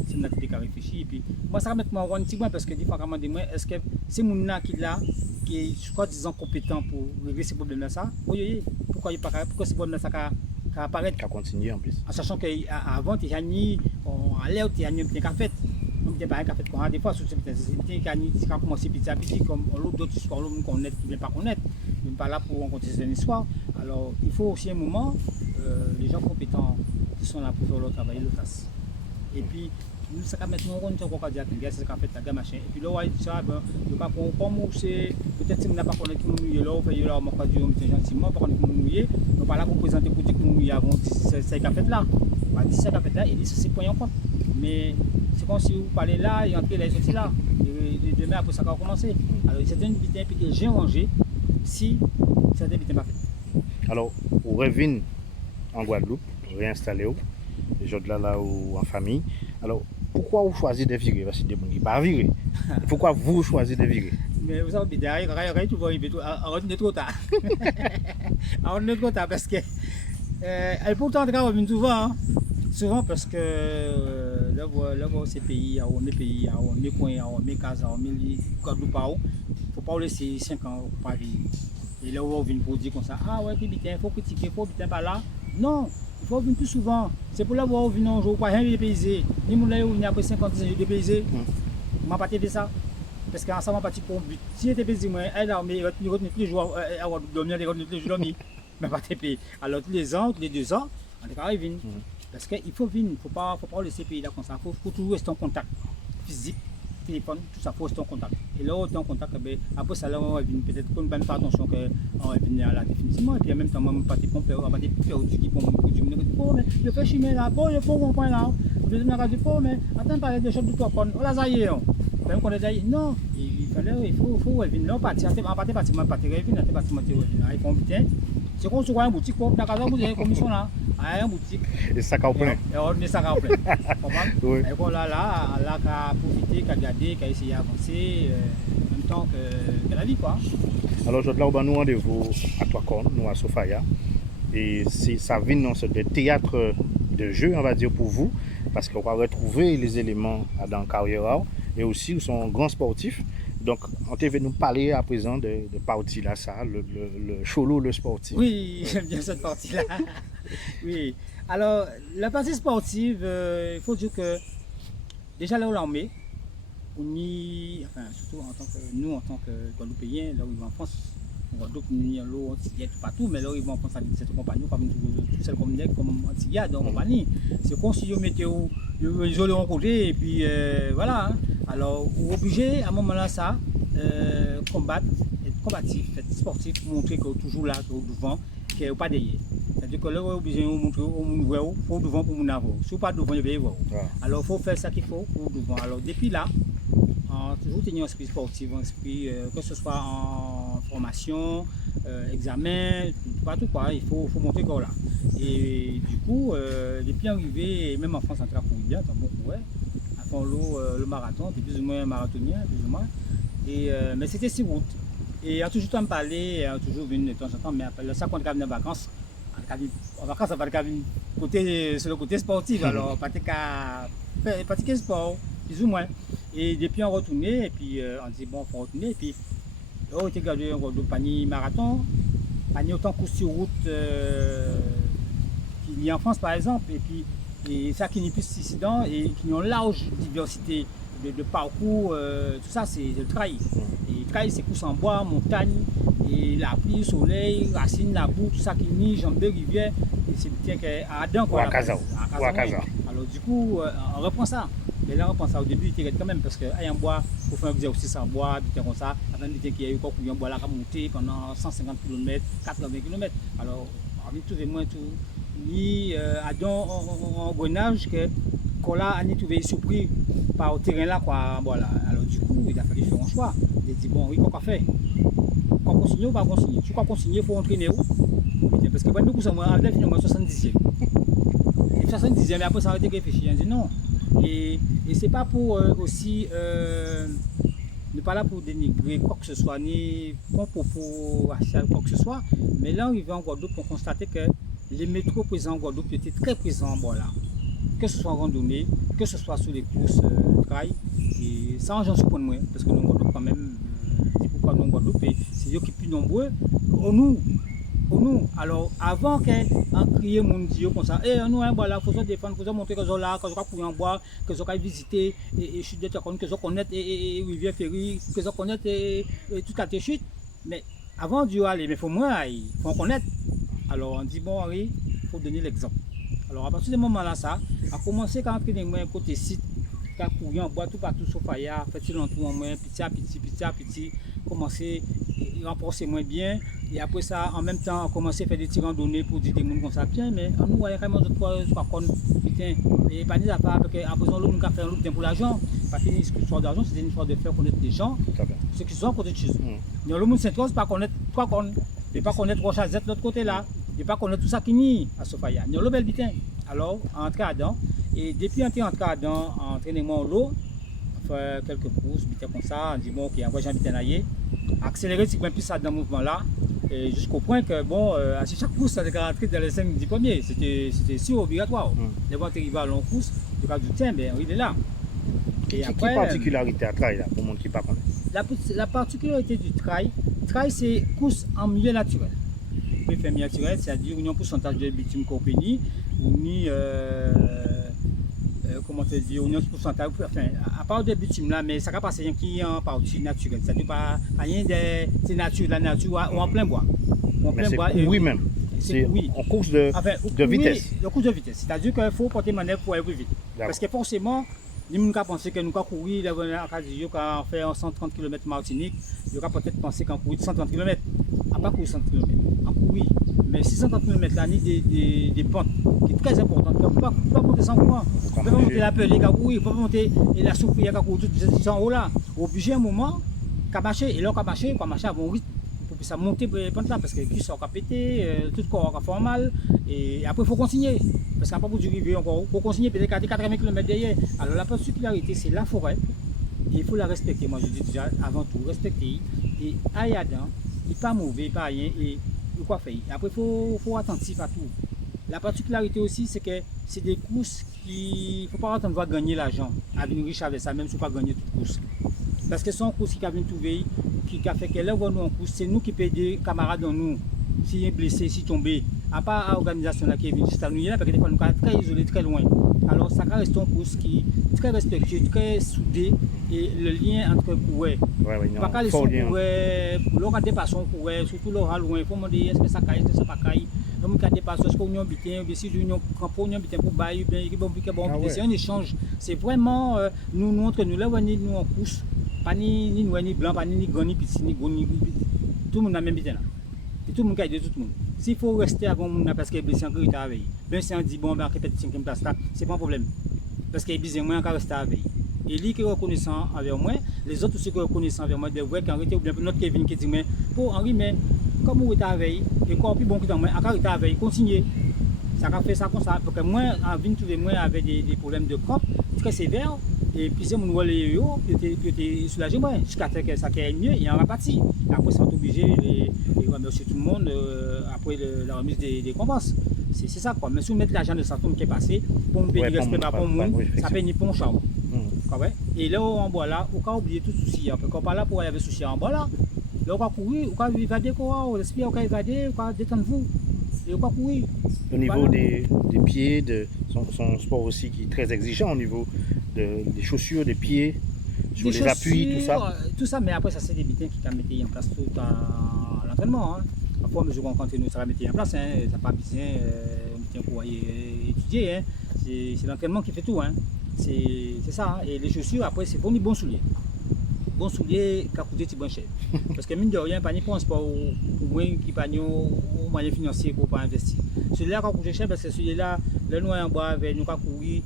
c'est une activité qui a réfléchi. Et puis, moi, ça va mettre moi un petit point parce que des fois, quand je me dis, est-ce que c'est mon là qui est là, qui est, je crois, disons, compétent pour régler ces problèmes-là, ça, oui, pourquoi ces problèmes-là, ça apparaît. Qui a continué en plus. En sachant qu'avant, il y a ni alerte, il y a ni un bien qu'a fait. On ne pas qu'à fait quoi. Des fois, c'est quand on commence petit à petit, comme d'autres histoires, l'on connaît, qui ne pas connaître, même pas là pour raconter une histoire. Alors, il faut aussi un moment, les gens compétents qui sont là pour faire le travail, le fassent. Et puis, nous, ça va mettre mon rôle, c'est ça qu'a fait la gamme machin. Et puis là, on va dire ça, le cas pour c'est peut-être si on n'a pas connaître qui nous mouiller là, on fait là, on va dire gentiment, pas connaître qui nous mouiller, on va là pour présenter pour dire que nous mouiller avant, c'est qu'a fait là. On va dire ça qu'a fait là, et dit c'est point en compte. Mais c'est comme si vous parlez là, et entrez là, et sortez là. Et demain, après ça va recommencer. Alors, c'est une vitesse que j'ai rangé si cette vitesse pas fait. Alors, vous revenez en Guadeloupe, réinstallez vous, les gens là ou en famille. Alors, pourquoi vous choisissez de virer? Parce que des gens ne pas virer. Pourquoi vous choisissez de virer? Mais vous savez, derrière, tu vas arriver, on est trop tard. On est trop tard parce que, pourtant, on revient souvent. Hein. Souvent parce que là, ces pays, on est pays, on est coin, on est casa, on est Guadeloupe, il ne faut pas laisser 5 ans pour pas vivre. Et là, on vient pour dire comme ça, ah ouais, il faut critiquer, il faut bien pas là. Non, il faut venir plus souvent. C'est pour là où on vient un jour, pas rien dépaysé. Ni mon là, on est après 50 ans dépaysé. Je ne vais pas te dire ça. Parce qu'ensemble, on parti pour un but. Si tu es dépaysé, moi, elle a mis tous les jours, elle va dormir, elle va tous les jours dormir. Mais pas te payer. Alors, tous les ans, tous les 2 ans, on est arrivé. Parce qu'il faut venir, il ne faut pas laisser payer là comme ça. Il faut toujours rester en contact physique, téléphone, tout ça, il faut rester en contact. Et là, on est en contact, après ça, là, on va venir peut-être qu'on ne va pas faire attention qu'on va venir là définitivement. Et puis en même temps, on va pas te pomper, on va te perdre qui pour du monde. Oh, mais je fais chimie là, bon, il faut un point là. Je vais dire, oh, mais attends, parler de choses de toi, on l'a zaillé. Même qu'on est zaillé, non, il faut venir là, partir, on va pas partir, on va partir, on va partir, il faut bien. C'est comme si on a une boutique, on a une commission là. À une boutique. Et ça qu'à plein. Et on est ça qu'à plein. Oui. Et voilà, là, qu'à profiter, qu'à garder, qu'à essayer d'avancer, en même temps que la vie, quoi. Alors, je dois nous rendez-vous à Toakon, nous à Sofaya. Et ça vient dans ce théâtre de jeu, on va dire, pour vous, parce qu'on va retrouver les éléments dans la carrière et aussi, ils sont grands sportifs. Donc, on devait nous parler à présent de partie là, ça, le cholo, le sportif. Oui, j'aime bien cette partie-là. Oui. Alors, la partie sportive, il faut dire que déjà là où l'on met, on y, enfin, surtout en tant que nous, en tant que Guadeloupéens, là où ils vont en France, en Guadeloupe, nous y a l'eau, Antilles, tout partout, mais là où ils vont en France, cette compagnie, comme toutes celles comme Antilles, donc compagnie, c'est comme si ils mettaient isolés en côté, et puis voilà. Hein. Alors, on est obligé à un moment là, ça, combattre, être combatif, être sportif, montrer que toujours là, au devant, qu'il n'y a pas derrière. C'est-à-dire que là, on est obligé de montrer au monde, il faut devant pour mon avoir. Si on pas devant, il va y avoir. Alors, il faut faire ça qu'il faut pour devant. Alors, depuis là, toujours tenir un esprit sportif, un esprit, que ce soit en formation, examen, partout quoi, il faut montrer qu'on là. Et du coup, depuis arrivé, même en France, on a couru bien, beaucoup, ouais. Après le marathon, c'est plus ou moins un marathonien, plus ou moins. Et, mais c'était 6 routes. Et a toujours temps parler, a toujours venu de temps en temps, mais après ça, quand on est en vacances, en vacances, on va sur le côté sportif, alors pratiquer le sport, plus ou moins. Et depuis on retournait, et puis on dit bon, il faut retourner, et puis on était gardé un panier marathon, panier autant course sur route qu'il y a en France par exemple, et puis et ça qui n'est plus incident et qui ont une large diversité de parcours, tout ça c'est le trail. Et le trail c'est course en bois, montagne, et la pluie, soleil, racine, la boue, tout ça qui nie, jambes, rivière, et c'est bien qu'à Adam quoi. Alors du coup, on reprend ça. Mais là on pense ça au début, il était quand même parce qu'il y a un bois, il faut faire un exercice en bois, puis comme ça, avant de dire qu'il y a eu encore un bois là qui a monté pendant 150 km, 80 km. Alors, parmi tous et moins tout, ni Adam en grenage que quand là, on est trouvé surpris par le terrain là, quoi. Voilà. Alors, du coup, il a fallu faire un choix. Il a dit, bon, oui, qu'on va faire. Qu'on continue ou pas continuer? Si on continue, il faut entraîner où? Parce que beaucoup ça, moi, avec finalement 70e. Et 70e, mais après, ça a été réfléchi. On dit non. Et c'est pas pour aussi. Ne pas là pour dénigrer quoi que ce soit, ni pour racial quoi que ce soit. Mais là, on arrive en Guadeloupe pour constater que les métros présents en Guadeloupe étaient très présents voilà. Que ce soit en randonnée, que ce soit sur les courses de trail. Et ça, j'en suis point de moi, parce que nous, en Guadeloupe, quand même, c'est pourquoi nous, en Guadeloupe, c'est eux qui sont plus nombreux. Nous. Alors, avant qu'on crie mon Dieu comme ça, nous, voilà, il faut se défendre, il faut se montrer que nous là, que nous pouvons en boire, que nous pouvons visiter, et chute de Tacon, que nous connaissons, et Rivière Ferry, que nous connaissons, et tout à fait chute. Mais avant Dieu aller, mais il faut moins, il faut connaître. Alors, on dit, bon, Henri, il faut donner l'exemple. Alors, à partir de ce moment-là, ça a commencé quand on a côté site, quand on a en bois tout partout sur Faya, fait l'entour en moins, petit à petit, commencer à renforcer moins bien. Et après ça, en même temps, on commençait à faire des petits randonnées pour dire des gens comme ça. Tiens, mais on nous voyait vraiment d'autres fois qu'on putain, et pas des affaires, parce qu'à présent, nous avons fait un look pour l'argent. Pas une histoire d'argent, c'était une histoire de faire connaître les gens, ceux qui sont à côté de chez eux. Mais le monde Saint-Rose, pas connaître quoi qu'on, et pas connaître Rochazette de l'autre côté là, et pas connaître tout ça qui nie à Sofaya. Nous avons le bel bitin. Alors, entrer à-dedans, et depuis entrer à-dedans, entraînement en l'eau, on fait quelques courses, bitin comme ça, on dit bon, ok, envoie Jean-Bitin Naïe, accélérer si plus ça dans le mouvement là. Et jusqu'au point que, bon, à chaque course, ça devait rentrer dans les 5-10 premiers. C'était sûr obligatoire. Les voies arrivées à long course, le cas du temps, ben, il est là. Et après, quelle particularité à trail, là, pour le monde qui ne connaît pas? La particularité du trail, c'est course en milieu naturel. Vous pouvez faire milieu naturel, c'est-à-dire un pourcentage de bitume compagnie, ou ni, comment te dire, un pourcentage, enfin, à part de bitume là, mais ça va passer qui est en partie naturelle. Ça ne pas rien de nature, la nature ou en plein bois. En plein bois. Oui, même. C'est en course de vitesse. En course de vitesse. C'est-à-dire qu'il faut porter manœuvre pour aller plus vite. Parce que forcément, nous avons pensé que nous avons couru, quand on fait 130 km Martinique, nous avons peut-être pensé qu'on courir 130 km. On n'a pas couru 130 km. On courir. Mais 630 km là, il des pentes qui sont très importantes. On ne peut pas monter sans courant. On ne peut pas monter la pelée, on ne peut pas monter la souffrière, on courir tout en haut là. Obligé un moment, qu'à marcher. Et là, on marcher à bon rythme. Pour ça monter pour les pentes là, parce que le cul sort à péter, tout le corps a fait mal. Et après, il faut continuer. Parce qu'après, pour arriver encore, il faut continuer peut-être 80 km derrière. Alors, la particularité, c'est la forêt. Et il faut la respecter. Moi, je dis déjà, avant tout, respecter. Et aille dedans, il n'est pas mauvais, pas rien. Et quoi faire. Après, il faut être attentif à tout. La particularité aussi, c'est que c'est des courses qui. Il ne faut pas attendre de gagner l'argent. À venir riche avec ça, même si on ne peut pas gagner toute course. Parce que c'est une course qui a trouver, qui a fait que là où nous en course, c'est nous qui payons des camarades dans nous. S'il est blessé, s'il est tombé. À part l'organisation qui est venue juste à nous, parce que des fois nous sommes très isolés, très loin. Alors ça reste une course qui est très respectueuse, très soudée. Et le lien entre coureurs. Pas qu'à les coureurs, pour leur dépasser un coureur, surtout leur loin, il faut demander est-ce que ça caille, est-ce que ça pas caille. Donc, quand dépasse, est-ce qu'on a un butin, ou si on a un crampon, on a un butin pour bailler, c'est un échange. C'est vraiment nous entre nous, là où nous en course, pas ni noir, ni blanc, pas ni grand, ni petit, ni gros, ni petit. Tout le monde a le même butin là. Et tout le monde caille de tout le monde. S'il faut rester avant le monde parce qu'il est blessé encore, il est à veille. Bien, si on dit bon, ben, on répète 5e place là, c'est pas un problème. Parce qu'il est blessé, moi, on reste à veille. Et lui qui est reconnaissant envers moi, les autres aussi qui sont reconnaissants envers moi, de voir qu'en réalité, ou bien notre Kevin qui dit, mais pour Henri, mais comme vous êtes à veille, et quoi plus bon que dans moi, à est à veille, continuez. Ça a fait ça comme ça, parce que moi, en vie, trouver moi avec des problèmes de crampe très sévères, et puis c'est mon volet, qui était soulagé, moi, jusqu'à ce que ça aille mieux, et on va partir. Après, ça, on est obligé de remercier tout le monde après la remise des récompenses. C'est ça, quoi. Mais si on met l'argent de Saturne qui est passé, pour me payer respect par mon monde, ça paye ni pour mon charme. Et là, en bois là, on peut oublier tout souci. Après, quand on parle là pour aller avec souci en bois là, on va courir, on va évader, on espère, on va évader, on va détendre vous. Et on va courir. Au niveau des pieds, son sport aussi qui est très exigeant au niveau des chaussures, des pieds, sur les appuis, tout ça. Tout ça, mais après, ça, c'est des bitins qui ont mis en place tout à l'entraînement. Après, mesure qu'on continue, ça va mettre en place. Ça n'a pas besoin pour étudier. C'est l'entraînement qui fait tout. C'est ça. Et les chaussures, après, c'est pour les bons souliers. Bons souliers qui coûtent petit bon cher. Parce que mine de rien, pas ni pour un sport ou moins qui pas un moyen financier pour pas investir. Celui-là qui coûte cher, parce que celui-là, Le nous en bois avec nous courir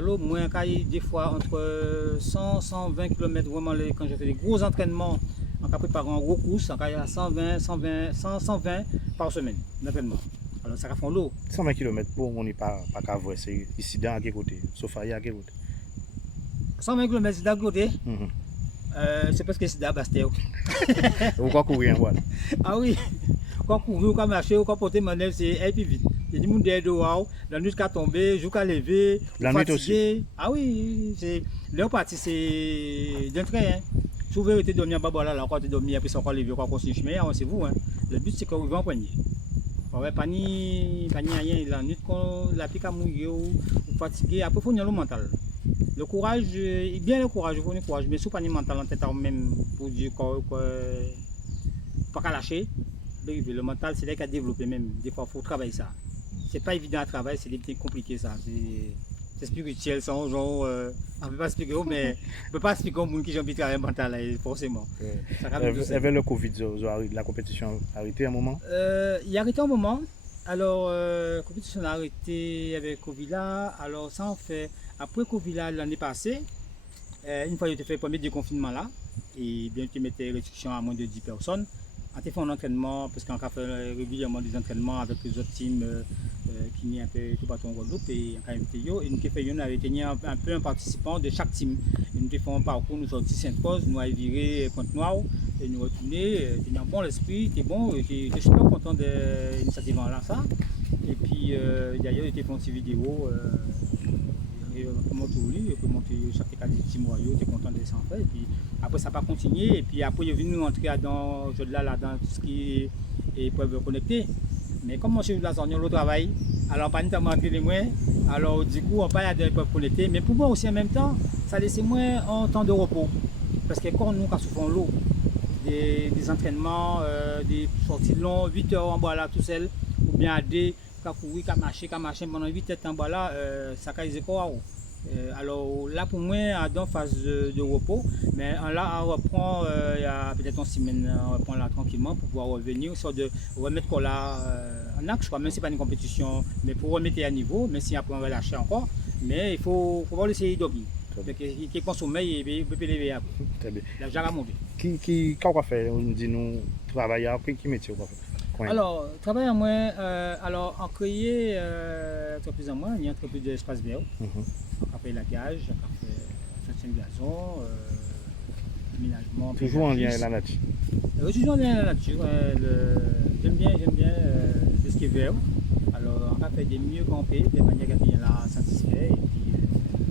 l'eau moins des fois entre 100 120 km vraiment quand je fais des gros entraînements en cas préparant un gros course en cas 120 120 100 120 par semaine d'entraînement. Alors ça fait l'eau 120 km pour on n'est pas qu'à voir, c'est ici dans à quel côté, sauf à quel côté. 120 km c'est d'un côté. C'est parce que c'est d'abord Ou quoi courir voilà. Ah oui, quand courir, quand marcher, quand porter manœuvre, c'est un peu vite. Il y a des gens derrière dehors, la nuit qui a tombé, jour qui a levé, la nuit aussi. Ah oui, c'est leur partie c'est d'un train. Hein. Si vous voulez dormir en bas là, quand tu dormir après ça encore lever, quand continuer chemin, c'est vous. Hein. Le but c'est que vous en preniez. Pas ni rien, la nuit quand la pique à mouiller ou fatigué, après il faut le mental. Le courage, bien le courage, il faut le courage, mais si vous n'avez pas mental en tête même pour dire pas qu'à lâcher, le mental c'est là qu'à développer même, des fois il faut travailler ça. C'est pas évident à travailler, c'est des petits compliqués ça, c'est spirituel, ça, genre, on ne peut pas expliquer, mais on ne peut pas expliquer aux gens qui ont envie de travailler mental forcément. Avec le Covid, la compétition a arrêté un moment? Il a arrêté un moment. Alors, la compétition a arrêté avec Covid là. Alors, ça en fait, après Covid là, l'année passée, une fois que j'ai fait le premier déconfinement là, et bien tu mettais restriction à moins de 10 personnes, on a fait un entraînement, parce qu'on a fait régulièrement des entraînements avec les autres teams qui n'y un peu tout partout en Guadeloupe et en invité et nous avons tenu un peu un participant de chaque team. Et nous avons fait un parcours, nous sortis Sainte-Rose, nous avons viré Pointe-Noire et nous retourné, c'était un bon l'esprit, c'était bon, j'étais super content de l'initiative là ça. Et puis d'ailleurs, j'étais fait une petite vidéo. Comment tu voulais, comment chaque cas des petits moyaux, tu es content de ça en fait. Et puis après ça n'a pas continué. Et puis après il est venu entrer dans tout ce qui est épreuve connectée. Mais comme moi je suis là sur le travail, alors pas notamment entraîner moins, alors du coup on parle de l'épreuve connectée. Mais pour moi aussi en même temps, ça laisse moins en temps de repos. Parce que quand nous, quand souffrons l'eau, des entraînements, des sorties longues, 8 heures en bas là tout seul, ou bien à des qu'à courir, qu'à marcher pendant 8 heures en bas là, ça casse quoi. Alors là pour moi, dans phase de repos, mais là on reprend, il y a peut-être une semaine, on reprend là tranquillement pour pouvoir revenir, soit de remettre là en axe, même si ce n'est pas une compétition, mais pour remettre à niveau, même si après on va lâcher encore, mais il faut pouvoir laisser dormir. Qui pense au sommeil et peut lever après. Très bien. La jarre à monter. Qu'est-ce qu'on fait? On dit nous travailler après, qui métier qu'on fait? Alors, travail à moi, alors en créer entreprise à moi, il y a une entreprise d'espace vert. On a fait la cage, on a fait entretien de gazon, aménagement. Toujours en lien avec la nature. Toujours en lien avec la nature. J'aime bien tout ce qui est vert. Alors, on a fait des mieux campés, des manières qui sont là satisfaits. Et puis,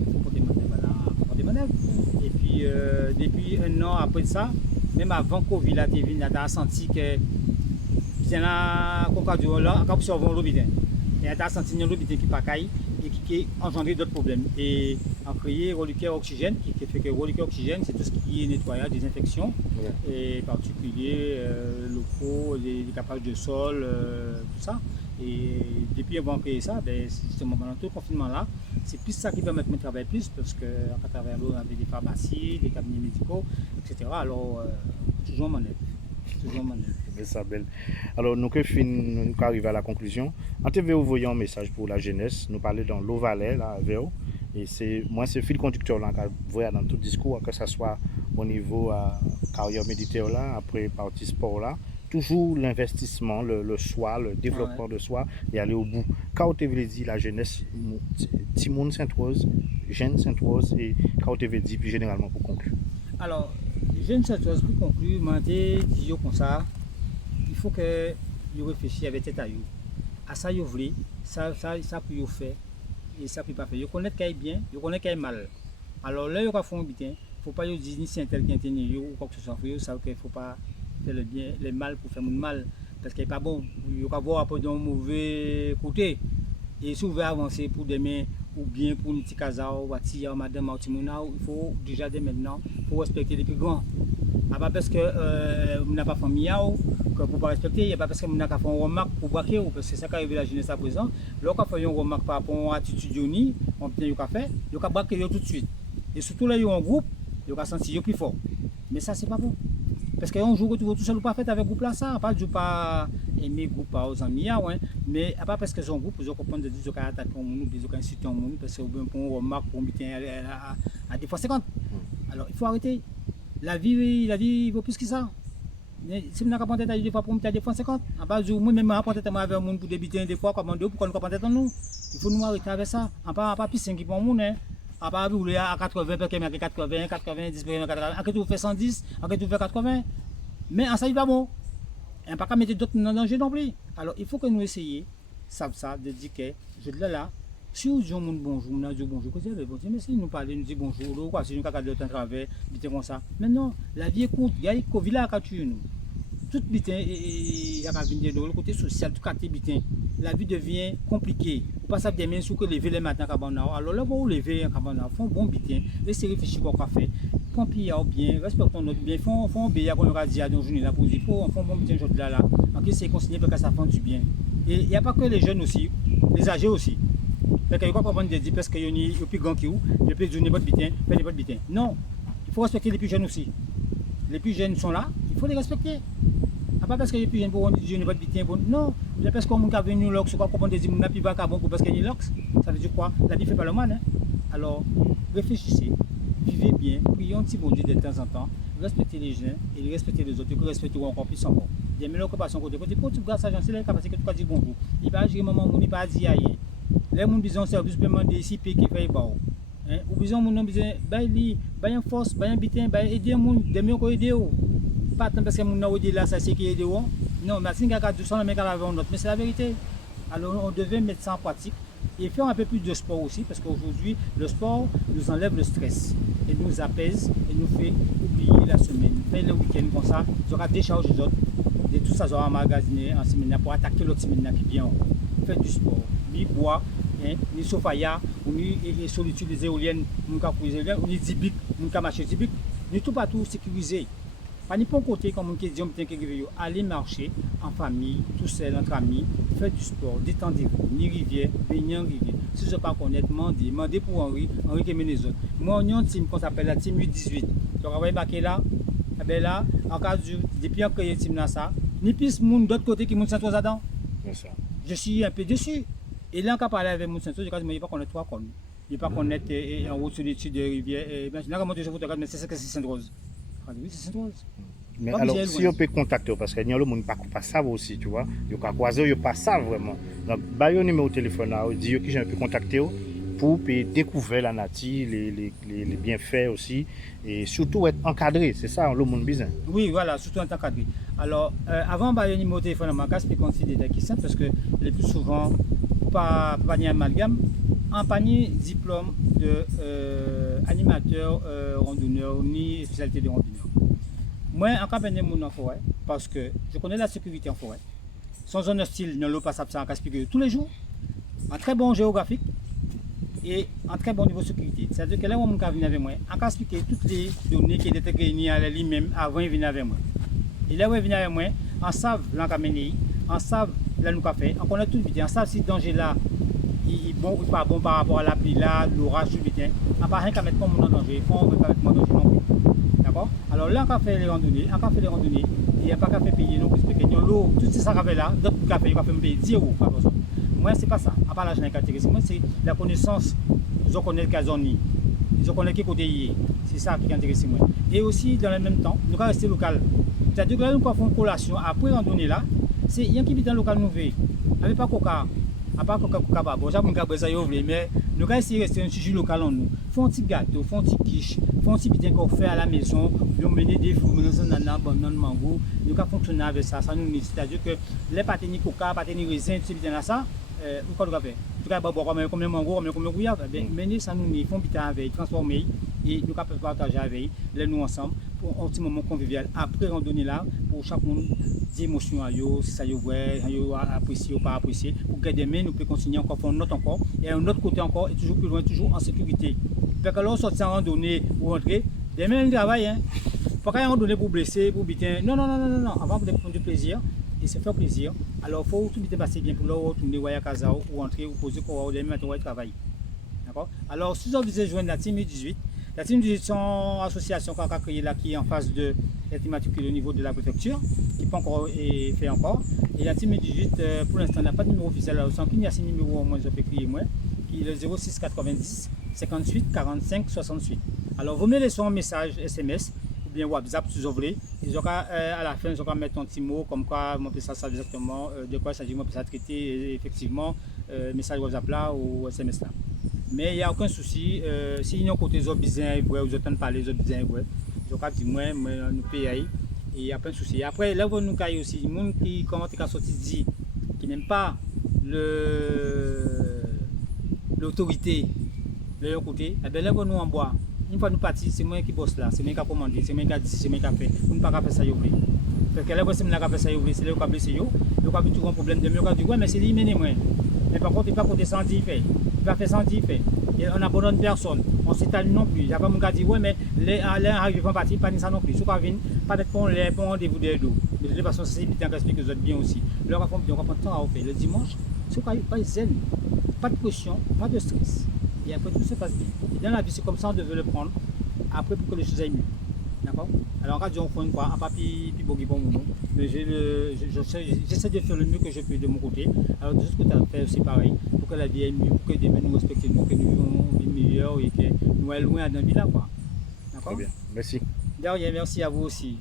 il faut porter des manœuvres. Et puis, depuis un an après ça, même avant Covid, la TV, on a senti que c'est là qu'on a là, quand on a l'hôpital. Et on a senti que l'hôpital qui pas caille et qui a engendré d'autres problèmes. Et on a créé reliquaire oxygène, qui fait que reliquaire oxygène, c'est tout ce qui est nettoyage, désinfection, et particulier, locaux, les capages de sol, tout ça. Et depuis qu'on a créé ça, ben, justement pendant tout le confinement là, c'est plus ça qui permet de travailler plus, parce qu'à travers l'eau, on avait des pharmacies, des cabinets médicaux, etc. Alors, toujours en manœuvre. C'est ça, belle. Alors, nous arrivons à la conclusion. En TV, vous voyez un message pour la jeunesse. Nous parlons dans l'eau Valais, là, avec eux. Et c'est le fil conducteur là, qu'on voit dans tout discours, que ce soit au niveau carrière militaire là, après partie sport là. Toujours l'investissement, le soi, le développement de soi et aller au bout. Quand tu veux dire la jeunesse, Timon Sainte-Rose, Jeune Sainte-Rose et quand tu veux dire plus généralement pour conclure. Alors, Jeune Sainte-Rose pour conclure, je dis comme ça, il faut que vous réfléchissiez avec tête à vous. À ça vous voulez, ça pour vous faire et ça pour pas faire. Vous connaissez qu'il y a bien, vous connaissez qu'il y a mal. Alors là, vous faites bien, il ne faut pas vous dire ni c'est un tel qui est ou quoi que ce soit. Vous savez qu'il ne faut pas faire le bien, le mal pour faire le mal, parce qu'il n'est pas bon. Vous pouvez avoir un d'un mauvais côté. Et si vous voulez avancer pour demain, ou bien pour une petite casa, ou madame, il faut déjà dès maintenant, faut respecter les plus grands. Pas parce que vous n'avez pas famille, que vous ne pas respecter, il n'y a pas parce que vous n'avez pas fait une remarque pour braquer, parce que c'est ça qui arrive à la jeunesse à présent. Lorsqu'on fait une remarque par rapport à l'attitude de nous, on peut faire, il faut braquer tout de suite. Et surtout là, il y a un groupe, il faut sentir plus fort. Mais ça, c'est pas bon. Parce qu'on joue tout seul ou pas fait avec groupe là, ça. Pas du pas aimer groupe aux amis, ouais. Mais à part parce que son groupe, ils ont compris de dire qu'ils ont attaqué un monde, ils ont insulté un monde, parce que on remarque qu'on à des fois 50. Alors il faut arrêter. La vie vaut plus que ça. Si on a pas tête des fois pour me des fois 50, à base de moi même à tête moi avec un monde pour débiter des fois comme deux pour qu'on pas tête nous. Il faut nous arrêter avec ça. En pas plus 5 qui pour monde hein. À pas rouler à 80 parce que 80, 90, 80, à que tu fais 110, à que tu fais 80. Mais en ça il va bon. Et pas qu'à mettre d'autres en danger non plus. Alors il faut que nous essayions ça de dire que je là si vous dites bonjour, nous disons bonjour, mais si nous parlons, nous disons bonjour, quoi, si nous avons le temps de travailler, comme ça. Mais non, la vie est courte, il y a une Covid là qui tue nous. Tout bitin, il y a le côté social, tout quartier bitin. La vie devient compliquée. Vous passez des mains sur que lever les matins à alors là, vous levez à Cabana, font bon bitin, laissez réfléchir quoi faire. Font piller bien, respectons notre bien, font obéir qu'on aura dit à nos journées là pour dire, font bon bitin aujourd'hui là. En qui c'est consigné parce que ça fait du bien. Et il n'y a pas que les jeunes aussi, les âgés aussi. Parce qu'il y a pas comprendre de dire parce qu'il y a plus grand que vous, il y a plus de n'importe bitin, fait n'importe bitin. Non, il faut respecter les plus jeunes aussi. Les plus jeunes sont là, il faut les respecter. Pas parce que les plus jeunes pour dire n'importe bitin, non, c'est parce qu'on a venu l'ox, quoi comprendre de dire n'a plus pas bon parce qu'il y a l'ox. Ça veut dire quoi? La vie fait pas le mal. Hein? Alors, réfléchissez, vivez bien, prions un petit bon Dieu de temps en temps, respectez les jeunes et respectez les autres, que respecteront encore plus encore. Des meilleures occupations côté côté, quand tu regardes ça, c'est la capacité que tu as dit bonjour. Il va agir maman, il va dire aïe. Les gens besoin service paiement des CP qui fait bon. Hein, ou besoin mon besoin bail bail force, bail bitin, bail aider mon des mieux ko aider ou. Pas tant parce que mon na aider là ça c'est qui aider ou. Non, mais si gars 200 mais avec un autre, mais c'est la vérité. Alors on devait mettre ça en pratique et faire un peu plus de sport aussi parce qu'aujourd'hui le sport nous enlève le stress et nous apaise et nous fait oublier la semaine. Faire le week-end comme ça, tu auras décharge les autres de tout ça aura emmagasiné en semaine pour attaquer l'autre semaine qui vient. Faire du sport. Ni bois, hein, ni sofaya, ou ni solitude des éoliennes, ou ni dibic, ou ni marcher dibic, ni tout partout sécurisé. Pas ni pour côté comme on dit, on peut aller marcher en famille, tout seul, entre amis, faire du sport, détendez-vous, ni rivière, baigner en rivière. Si je ne sais pas connaître, demandez pour Henri qui mène les autres. Moi, on a une team qu'on s'appelle la team U18. Tu vas voir là, là, en cas de depuis que y a team là ça, ni plus monde d'autre côté qui monte sans toi dedans. Je suis un peu déçu. Et là, quand je parle avec mon sensor, je dis qu'il ne pas connaître trois connes. Il ne pas connaître en route sur les dessus de rivière. Maintenant, comment je vous regarde, mais c'est ça que c'est Sainte-Rose. Oui, c'est Sainte-Rose. Mais alors, si on peut contacter, parce que le monde ne pas ça aussi, tu vois. Il y a croisé, il n'y a pas ça vraiment. Donc, il y a un numéro de téléphone là, il dit que j'ai pu contacter pour découvrir la nature, les bienfaits aussi, et surtout être encadré, c'est ça le monde besoin. Oui, voilà, surtout être encadré. Alors, avant, il y a un numéro de téléphone, je peux considérer qui simple parce que le plus souvent, pas panier amalgame, en panier diplôme de animateur randonneur ni spécialité de randonneur. Moi, en campagne en forêt, parce que je connais la sécurité en forêt. Sans zone hostile, ne l'eau pas ça en expliquer tous les jours, en très bon géographique et en très bon niveau de sécurité. C'est-à-dire que là où on vient avec moi, on expliquer toutes les données qui étaient réunies à lui-même avant de venir avec moi. Et là où il vient avec moi, on savent l'encamener, on savent là nous fait, on connaît tout le bien, on savent si le danger là il bon ou pas bon par rapport à la pluie là, l'orage tout le bien. On pas rien qu'à mettre mon en danger, il faut pas mettre mon danger non plus. D'accord? Alors là on fait les randonnées, et il n'y a pas qu'à faire payer non plus parce que l'eau, tout ça qu'on fait là, d'autres cafés, il va faire payer 10 euros. Moi c'est pas ça, à part l'argent qui intéresse, moi c'est la connaissance, ils ont connaît le casoni, ils ont connaît qui côté y est, c'est ça qui intéresse moi. Et aussi dans le même temps, nous allons rester local. C'est-à-dire que là nous faisons une collation après randonnée là, c'est il y a qui vit dans le local nouveau, avec pas coca. À part coca bon ça mon gars ça y ouvre mais nous allons essayer de rester un sujet local en nous. Font un petit gâteau, font un petit quiche, font un petit bitin qu'on fait à la maison, nous mener des fruits, nous nana, banane, mango, nous allons fonctionner avec ça, ça nous c'est-à-dire que les patini coca, patini raisin, tout ce bitin là ça nous allons faire. En tout cas boire comme mango, comme bouillard, mener ça nous font bitin avec transformer et nous allons partager avec les nous ensemble pour un petit moment convivial après randonnée là pour chaque monde d'émotions à yo si ça yo ouais yo apprécier ou pas apprécier pour que demain nous peut continuer encore faire notre encore et un autre côté encore et toujours plus loin toujours en sécurité parce que là on sortit en randonnée ou rentrer demain le travail hein pas qu'à randonnée pour blesser pour biter non avant pour prendre du plaisir et se faire plaisir alors faut tout bien passer bien pour là retourner à casa ou rentrer ou poser quoi demain matin travailler d'accord alors si vous avez joindre la team 18 la team 18 sont association qu'on a créée là qui est en face de est immatriculé au niveau de la préfecture, qui n'est pas encore fait encore. Et la team 18, pour l'instant, n'a pas de numéro officiel. Alors, sans qu'il y a ce numéro, au moins, je peux écrire moi, qui est le 06 90 58 45 68. Alors, vous mettez son message SMS ou bien WhatsApp, si vous voulez. Ils auront, à la fin, ils auront mettre un petit mot comme quoi, mon ça exactement, de quoi il s'agit, moi, ça traiter effectivement, message WhatsApp là ou SMS là. Mais il n'y a aucun souci. Si nous côté des bizarres, vous entendez parler des bizarres, je crois que moi, nous payons. Et il n'y a pas de souci. Après, là, vous nous caillez aussi. Les gens qui commentent à sortir dit, qui n'aiment pas l'autorité de leur côté, eh bien là, vous nous en bois. Une fois nous partons, c'est moi qui bosse là, c'est moi qui a commandé, c'est moi qui a dit, c'est moi qui a fait. Vous ne pouvez pas faire ça, vous voulez. Parce que là, c'est moi qui a fait ça, vous voulez, c'est là qui a blessé, vous avez toujours un problème de mieux. Vous dit, ouais, mais c'est lui, mais moi. Mais par contre, il ne peut pas côté sans dit, il ne va faire sans dit, et on n'abandonne personne. On s'étale non plus. Il n'y a pas mon gars qui dit, ouais, mais les arrivent en partie, pas de ça non plus. Si vous venez, pas d'être pour les bons rendez-vous de l'eau. Mais de toute façon, c'est bien qu'explique que vous êtes bien aussi. Le raconte bien, on prend le temps à faire. Le dimanche, si vous n'avez pas zen, pas de pression, pas de stress. Et après, tout se passe bien. Et dans la vie, c'est comme ça, on devait le prendre. Après, pour que les choses aillent mieux. D'accord? Alors, en radio, on fait une fois, un papier, puis bon, moment. Mais j'essaie de faire le mieux que je peux de mon côté. Alors, de ce côté, à faire, c'est pareil. Pour que la vie aille mieux, pour que demain nous respectons, que nous vivons une vie meilleure et que nous allons loin dans la vie là, quoi. D'accord? Très bien. Merci. De rien, merci à vous aussi.